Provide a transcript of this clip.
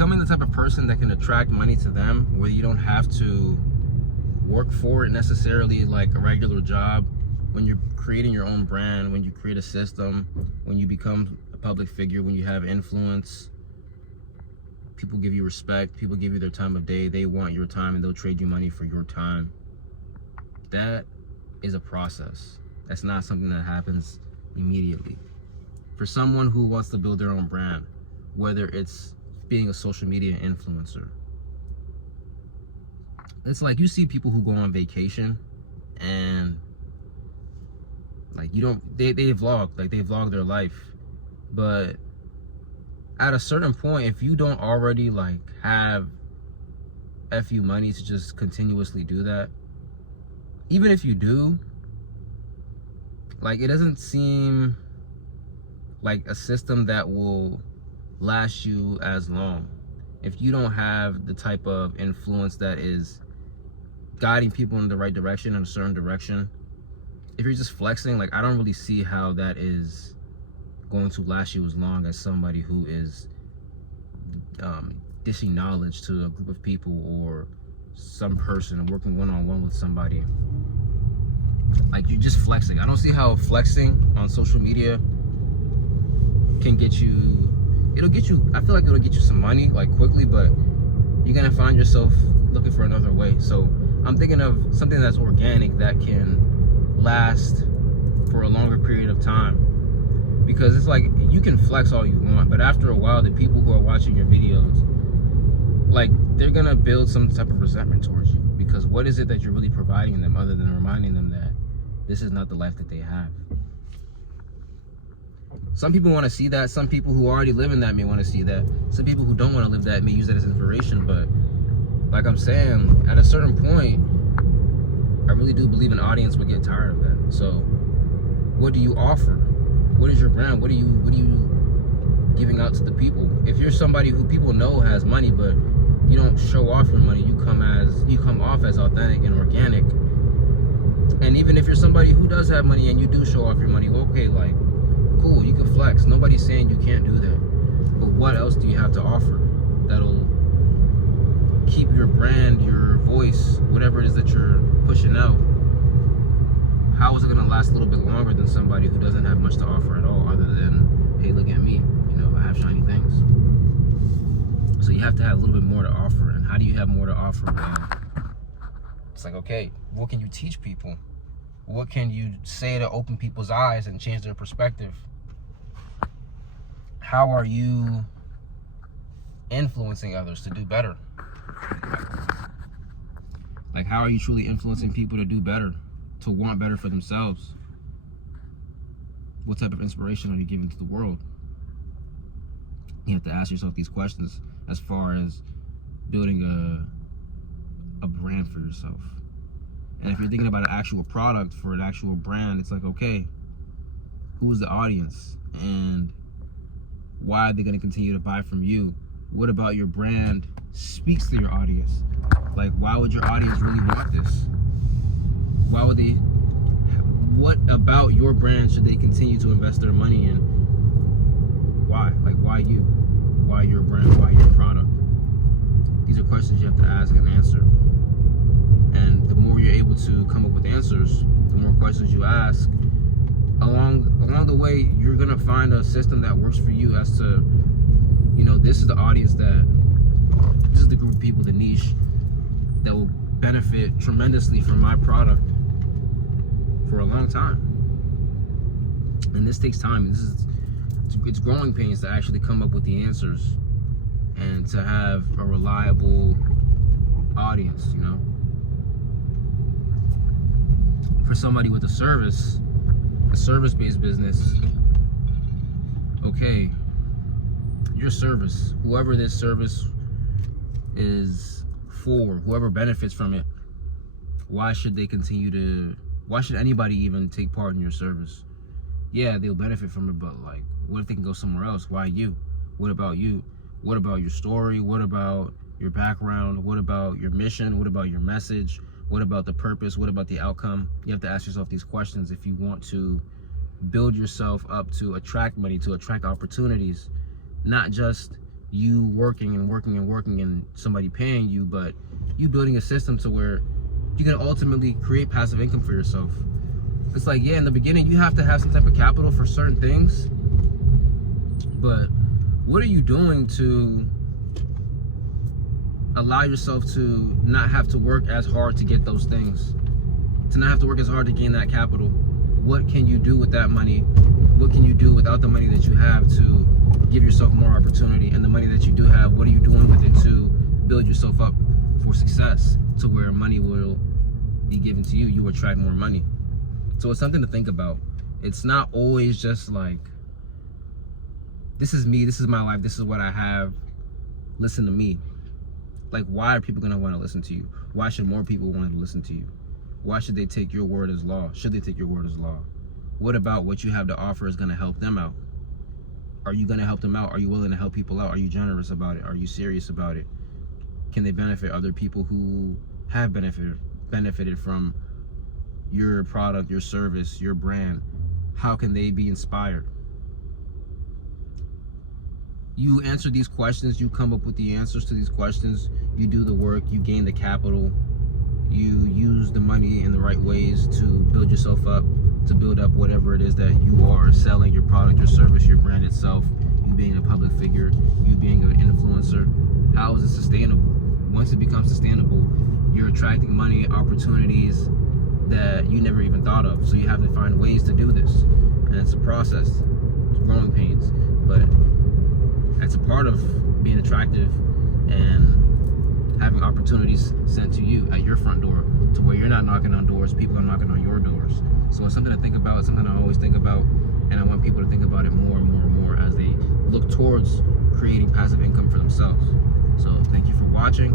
becoming the type of person that can attract money to them, where you don't have to work for it necessarily like a regular job. When you're creating your own brand, when you create a system, when you become a public figure, when you have influence, people give you respect, people give you their time of day, they want your time and they'll trade you money for your time. That is a process. That's not something that happens immediately. For someone who wants to build their own brand, whether it's being a social media influencer, it's like you see people who go on vacation and like they vlog, like they vlog their life, but at a certain point, if you don't already like have FU money to just continuously do that, even if you do, like it doesn't seem like a system that will last you as long. If you don't have the type of influence that is guiding people in the right direction, in a certain direction, if you're just flexing, like I don't really see how that is going to last you as long as somebody who is dishing knowledge to a group of people or some person working one-on-one with somebody. Like you're just flexing. I don't see how flexing on social media can get you, I feel like it'll get you some money like quickly, but you're gonna find yourself looking for another way. So I'm thinking of something that's organic that can last for a longer period of time. Because it's like you can flex all you want, but after a while, the people who are watching your videos, like they're gonna build some type of resentment towards you. Because what is it that you're really providing them other than reminding them that this is not the life that they have? Some people want to see that. Some people who already live in that may want to see that. Some people who don't want to live that may use that as inspiration. But like I'm saying, at a certain point, I really do believe an audience would get tired of that. So what do you offer? What is your brand? What are you giving out to the people? If you're somebody who people know has money, but you don't show off your money, you come off as authentic and organic. And even if you're somebody who does have money and you do show off your money, okay, like cool, you can flex. Nobody's saying you can't do that. But what else do you have to offer that'll keep your brand, your voice, whatever it is that you're pushing out? How is it gonna last a little bit longer than somebody who doesn't have much to offer at all, other than, hey, look at me, you know, I have shiny things. So you have to have a little bit more to offer. And how do you have more to offer? It's like, okay, what can you teach people? What can you say to open people's eyes and change their perspective? How are you influencing others to do better? Like, how are you truly influencing people to do better, to want better for themselves? What type of inspiration are you giving to the world? You have to ask yourself these questions as far as building a brand for yourself. And if you're thinking about an actual product for an actual brand, it's like, okay, who's the audience? And why are they going to continue to buy from you? What about your brand speaks to your audience? Like, why would your audience really want this? Why would they? What about your brand should they continue to invest their money in? Why? Like, why you? Why your brand? Why your product? These are questions you have to ask and answer. And the more you're able to come up with answers, the more questions you ask, along the way, you're gonna find a system that works for you as to, you know, this is the audience this is the group of people, the niche that will benefit tremendously from my product for a long time. And this takes time. It's growing pains to actually come up with the answers and to have a reliable audience, you know. For somebody with a service-based business, okay, your service, whoever this service is for, whoever benefits from it, why should anybody even take part in your service? Yeah, they'll benefit from it, but like, what if they can go somewhere else? Why you? What about you? What about your story? What about your background? What about your mission? What about your message? What about the purpose? What about the outcome? You have to ask yourself these questions if you want to build yourself up to attract money, to attract opportunities, not just you working and working and working and somebody paying you, but you building a system to where you can ultimately create passive income for yourself. It's like, yeah, in the beginning you have to have some type of capital for certain things, but what are you doing to allow yourself to not have to work as hard to get those things, to not have to work as hard to gain that capital? What can you do with that money? What can you do without the money that you have to give yourself more opportunity? And the money that you do have, what are you doing with it to build yourself up for success, to where money will be given to you? You attract more money. So it's something to think about. It's not always just like, this is me, this is my life, this is what I have, listen to me. Like, why are people gonna want to listen to you? Why should more people want to listen to you? Why should they take your word as law? Should they take your word as law? What about what you have to offer is gonna help them out? Are you gonna help them out? Are you willing to help people out? Are you generous about it? Are you serious about it? Can they benefit other people who have benefited from your product, your service, your brand? How can they be inspired? You answer these questions, you come up with the answers to these questions, you do the work, you gain the capital, you use the money in the right ways to build yourself up, to build up whatever it is that you are selling, your product, your service, your brand itself, you being a public figure, you being an influencer. How is it sustainable? Once it becomes sustainable, you're attracting money, opportunities that you never even thought of. So you have to find ways to do this. And it's a process. It's growing pains. But that's a part of being attractive and having opportunities sent to you at your front door, to where you're not knocking on doors, people are knocking on your doors. So it's something to think about. It's something I always think about, and I want people to think about it more and more and more as they look towards creating passive income for themselves. So thank you for watching.